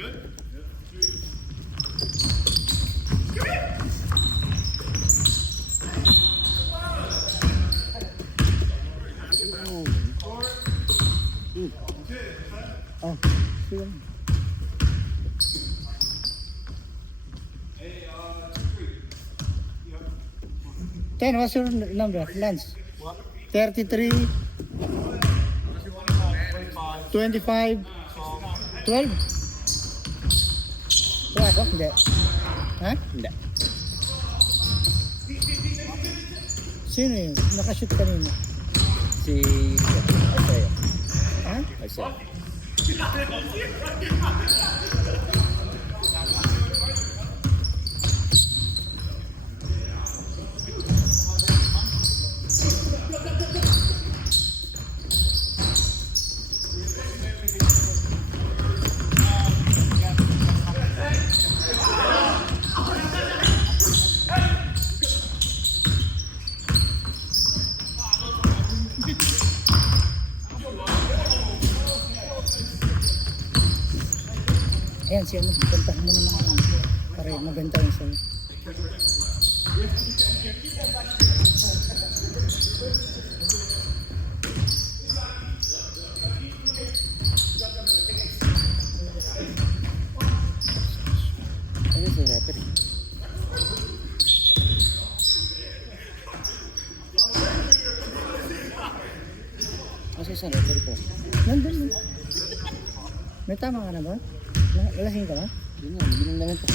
Oh, sige. Ken, what's your number? Lance? 33 25 12. Wala ko? Hindi. Ha? Hindi. Sino yun? Nakashoot kanina. Si Isaiah. Ha? Isaiah. Ayan, siya mo. Puntahan mo naman. Pare, maganda yun sa'yo. Ano yung referee? Kasi sa referee po. Nandun mo. May tama ka na ba? Lasing ka ba? Yun nga, hindi naman po.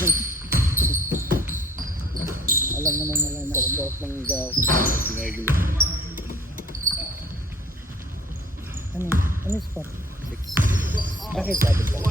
Alam naman wala na. Pagkakot ng ginagawa. Ano? Ano yung spot? 6. Bakit? Sabi ko.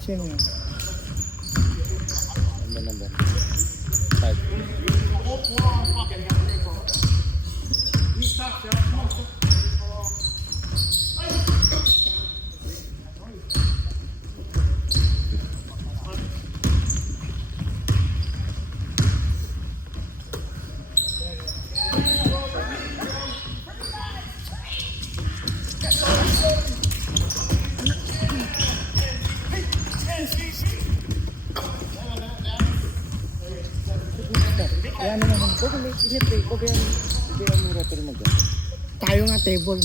Sino yun? Ano number? 5. Kaya naman. Bigyan mo referee mo dyan. Tayo nga table.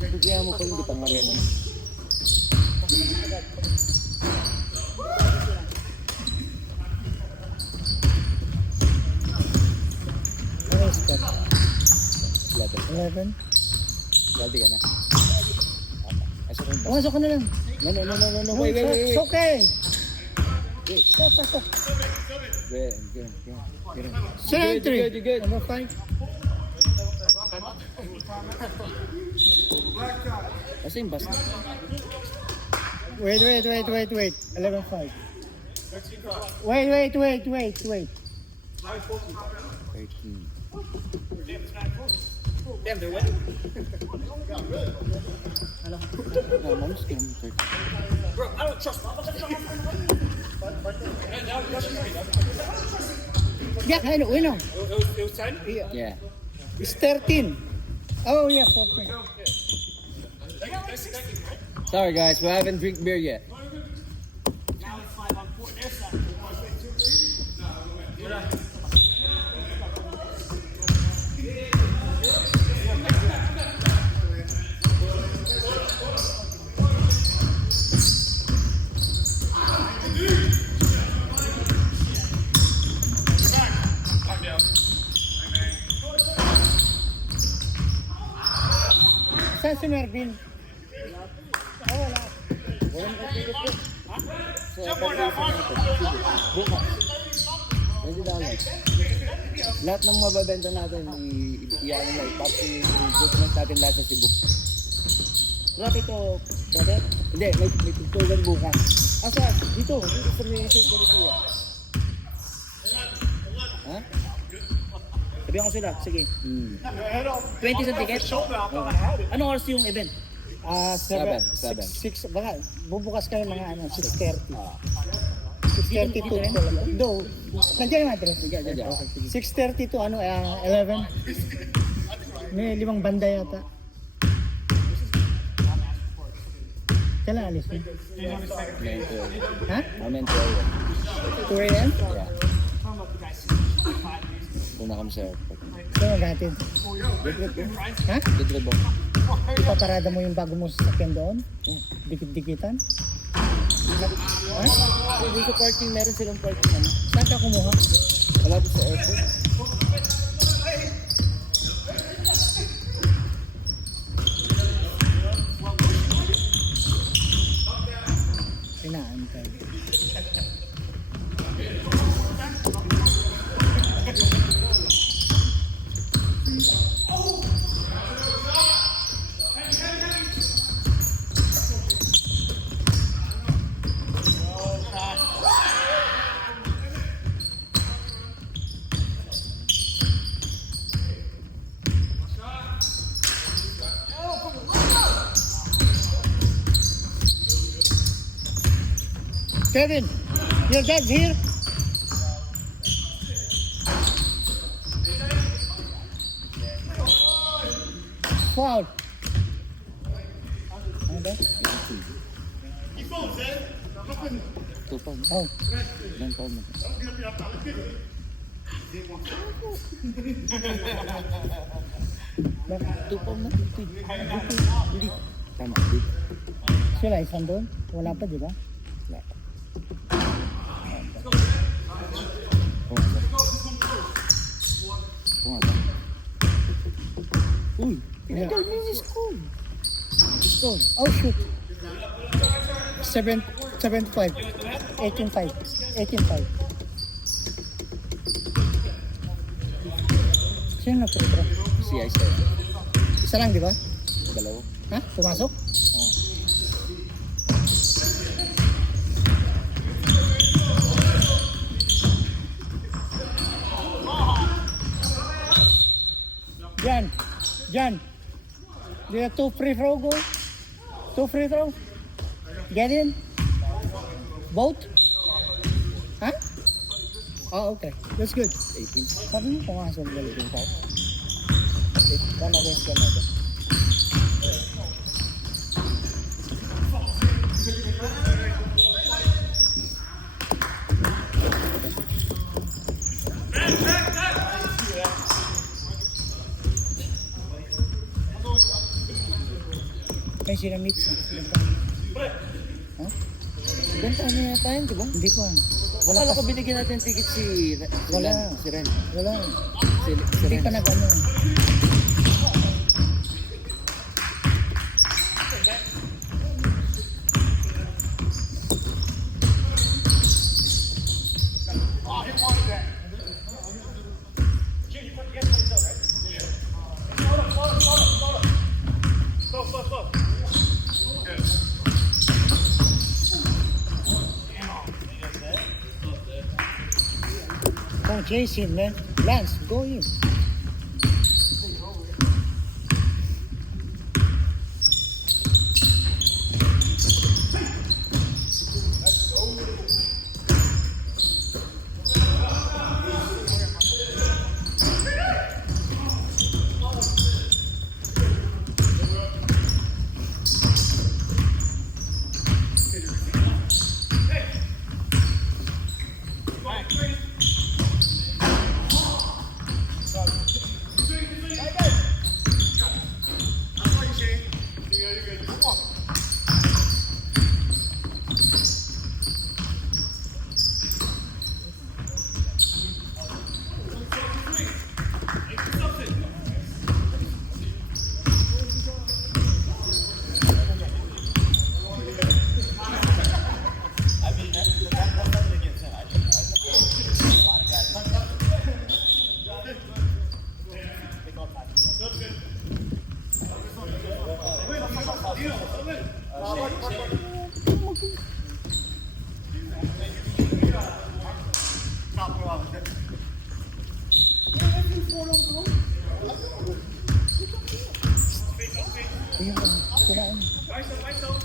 Bigyan mo kung hindi pa nga rin. Ano yung spot? 11. 11? Galdi ka na. Ay, sorry ba? Pumasok ka na lang. No. Wait. It's okay. Wait. Pasok. Get Sino entry? You good. Number 5. Kasi yung bus na. Wait. 11-5. Wait. 13. Damn, they're winning. No, mom's game 13. Bro, I don't trust them. Yeah, I know, we know. It was 10? Yeah. It's 13. Oh, yeah, 14. Sorry guys, we haven't drink beer yet. Now it's 5 on 4 their side. Saan si Mervin? Oh, wala. Bukas. $20. Lahat ng mababenta natin, i-ano na, i-document natin lahat sa Cebu. Grabe to, brother. Hindi, may tugtugan bukas. Asa? Dito sa may St. Policia. Ha? Sabihan ko sila, sige. 20 sa ticket? Anong oras yung event? 7. 6, baka bubukas kayo mga 6:30. 6:30 to, do, nandiyan yung address. Diyan. 6:30 to 11. May 5 banda yata. Kailan alis mo? Ha? Amen. 2 a.m.? Yeah. Puna kami sa airport. Saan maghatid? Ha? Libre ba? Ipaparada mo yung bago mo sa sakyan doon? Dikit-dikitan? Ha? Dito sa parking, meron silang parking. Saan ka kumuha? Wala po sa airport. Inaantay. Kevin, your dad's here. Foul. Ano ba? Tupang. Oh, Ilang taon mo? Tupang na. Hindi. Tama. sila isang doon. Wala pa, di ba? Wala. Uy, pinagay mo yung school. School. Oh, shoot. 7.5. 18.5. 18.5. Sino nagpapitra? Si Aisha. Isa lang, di ba? Dalawa. Ha? Pumasok? Oh. Jan. Jan. Do you have 2 free throw goal? 2 free throw? Get in? Both? Huh? Oh, okay. That's good. 18. Sabi mo pumasok galing yung tao. Tama ba yung scan natin? May sinamit. Ha? Benta na yata yun, di ba? Hindi ko ah. Akala ko binigyan natin ticket si Wala. Si Ren. Wala. Si Hindi Ren. pa nag-ano. Don't chase him, man. Lance, go in. Ayun, kailangan.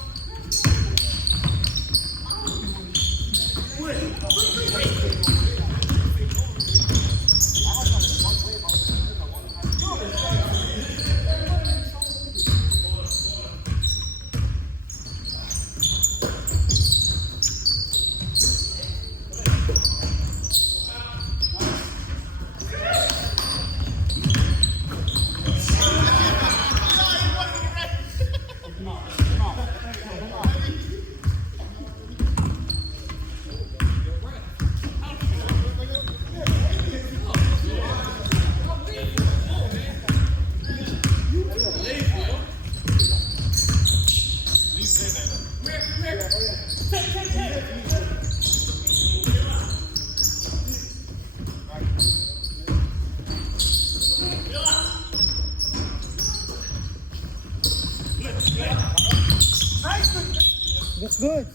That's good.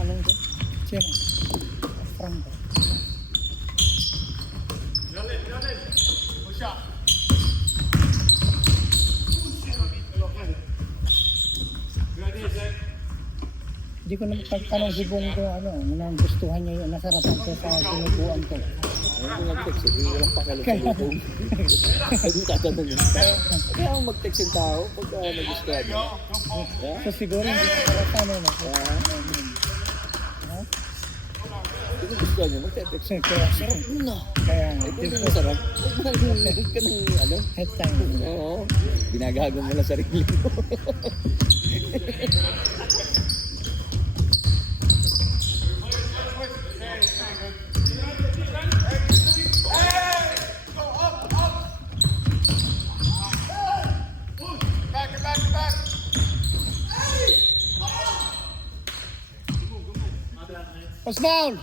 Ano ito? Sino? Franco. Hindi ko naman pagtanong si Bong ko ano, nagustuhan niya yun, nasarapan ko sa tinutuan ko. Ayun ko nag-text, hindi walang pakalutulong. Hindi tatanungin. Kaya ako mag-text yung tao pagka nagustuhan niya. So siguro hindi ko para sa ano na. Hindi ko gustuhan niya, mag-text. Kaya Sarap nun ah. kaya Ito yung masarap. Huwag ka ng ano. head time. Oo. Ginagago mo lang sarili mo. Pass down.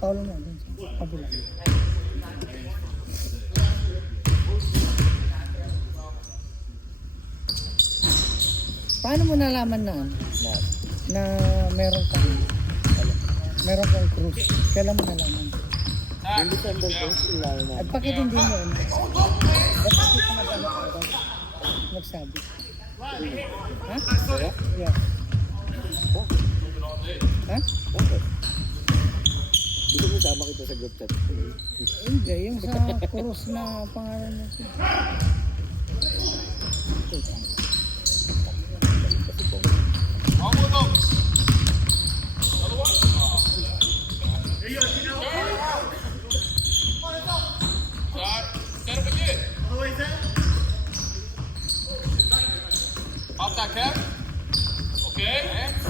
Paulo na din sa kabila. Paano mo nalaman na meron kang cruise? Kailan mo nalaman? Yung December 1, lalo na. At bakit hindi mo yun? Bakit hindi ka nagsabi? Ha? Kaya? Yeah. Oh, Ha? bakit? Gusto mo sama kita sa group chat? Hindi, yung sa cruise na pangalan mo. Kasi po. Off that cap. Okay.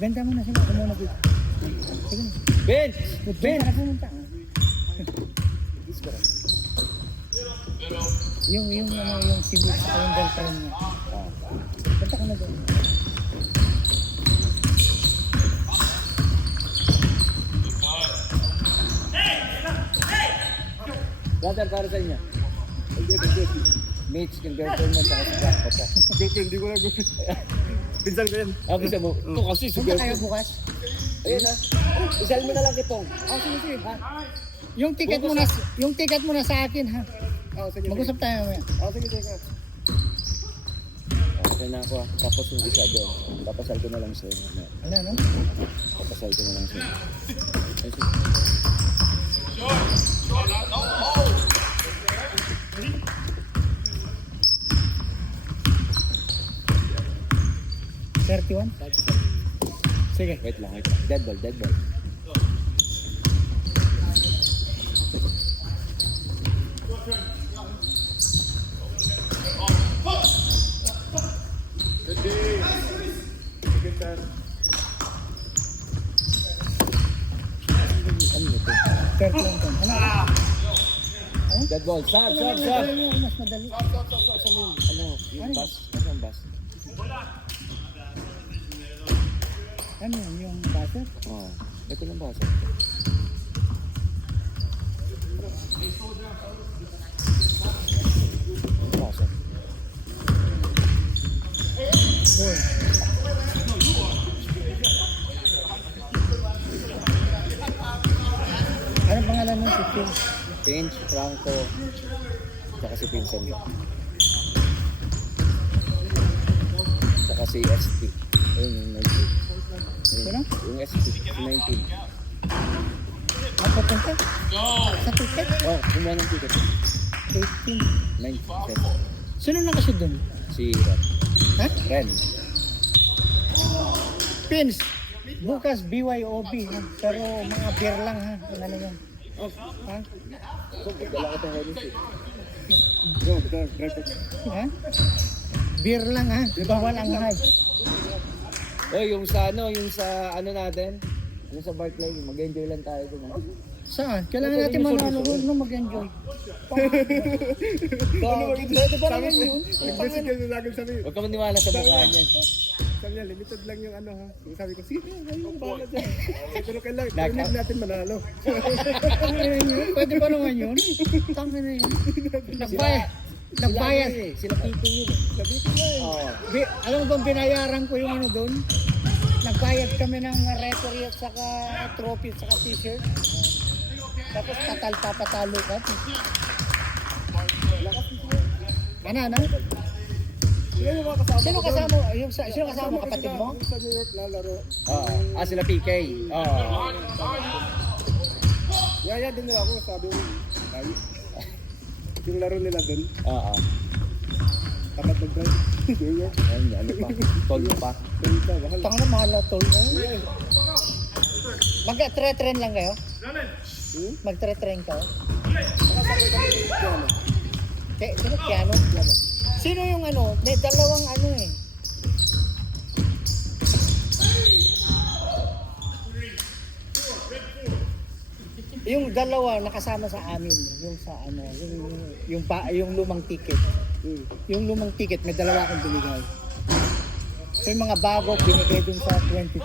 Benta mo na sila. Kung muna dito. Sige na. Ben! Ben! Na pumunta. Yung si Butch sa yung girlfriend niya. Benta ka na doon. Brother, para sa inyo. Mates, yung girlfriend mo, saka si Jackpot ah. Girlfriend, di ko na girlfriend. Pinsan ko yan. Ah, bisa mo. Ito kasi si Punta kayo girlfriend. bukas. Ayun na. Isal mo na lang kitong. Sige. Ha? Yung ticket mo na sa akin ha. Mag-usap tayo mamaya. Sige. Okay na ako ah. Tapos yung isa doon. Papasal ko na lang sa'yo. Ano, no? Papasal ko na lang sa'yo. Ay, sige. $31? Sige. Wait lang. Dead ball. Good time. Ano ito? Third lang to. Ano? Dead ball. Sab. Mas madali. Ano? Yung bus? Ano yung bus? Ano yun, yung buzzer? Oo. Ito lang bus. Bus. Goal. Ano pangalan mo si Phil? Pinch, Franco, tsaka si Pinsan. Tsaka si ST. Ayun yung 19. Ayun, Sino? yung ST, si 19. Ang papunta? Sa ticket? Oh, kumuha ng ticket. 18. 19. Sino na kasi dun? Si Ren. Ha? Ren. Pins. Bukas BYOB. Ha? Pero mga beer lang ha. Ano yan? Ha? Dala ko itong Ren. Go, drive it. Ha? Beer lang ha. Bawal ang high. Oh, yung sa ano natin, yung sa Barclay, mag-enjoy lang tayo doon. Saan? Kailangan natin manalo. Huwag na mag-enjoy. Pwede pa naman yun. Nag-message ka na lagi sabi. Huwag ka maniwala sa mukha niya. Sabi niya, limited lang yung ano ha. Yung sabi ko, sige, ayun, bahala dyan. Pero kailangan natin manalo. Pwede pa naman yun. Tama na yun. Nagbayad. Nagbayad. Sila Pito yun. Sabi ko nga eh. Oo. Alam mo bang binayaran ko yung ano doon? Nagbayad kami ng referee at saka trophy at saka t-shirt. Tapos papatalo ka. Ano? Sino kasama? Sino kasama? Kapatid mo? Sa New York lalaro. Oo. Sila PK. Oo. Yaya din nila ako, sabi ko, ay, yung laro nila dun, Oo. tapat mag-drive. New York. Ayun, ano pa? Tol pa. Dito, mahal. Tanga na mahal na tol. Mag-tre-train lang kayo? Mag-tre-train kayo? Sino? Piano? Sino yung ano? May dalawang ano eh. Yung dalawa nakasama sa amin, yung sa ano, yung lumang ticket. Yung lumang ticket may dalawa akong binigay. So yung mga bago binigay dun sa 23.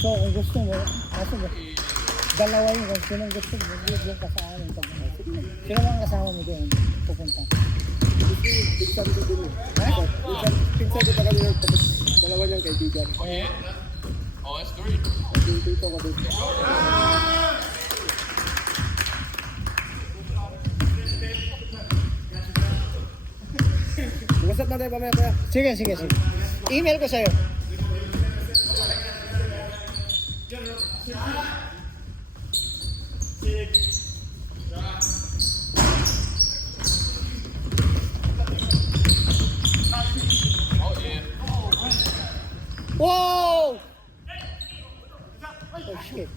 So kung gusto mo, kasi dalawa yung kung sinong gusto mo, yung ka sa amin. Sino mga kasama mo doon pupunta? Pinsan ko din eh. Pinsan ko pa kami yung dalawa niyang kaibigan. Oh, that's three. Dito ko din. Masat na tayo pamaya. Sige. Email ko sa'yo. Whoa! Oh shit.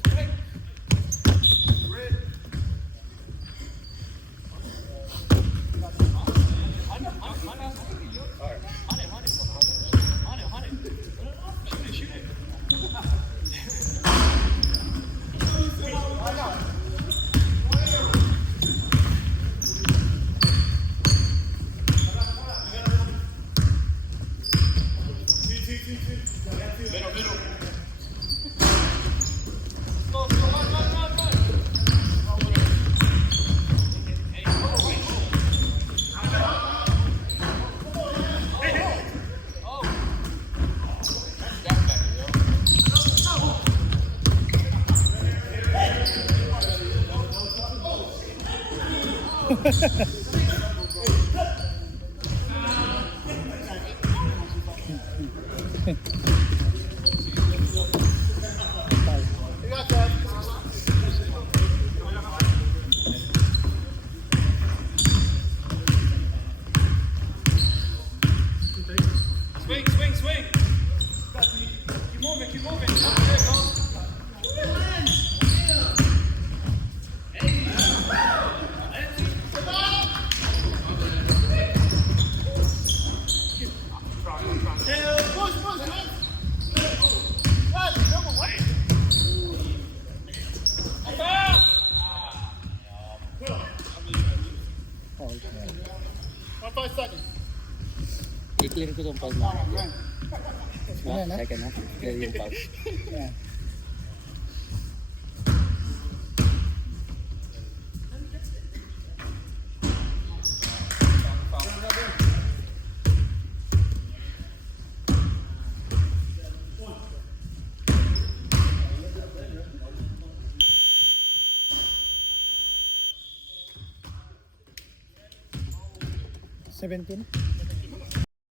Swing. Keep moving. There you go. Foul. 5 seconds. I-clear ko itong foul na. Ano na? Second ha? Clear yung foul. Yeah. Seventeen.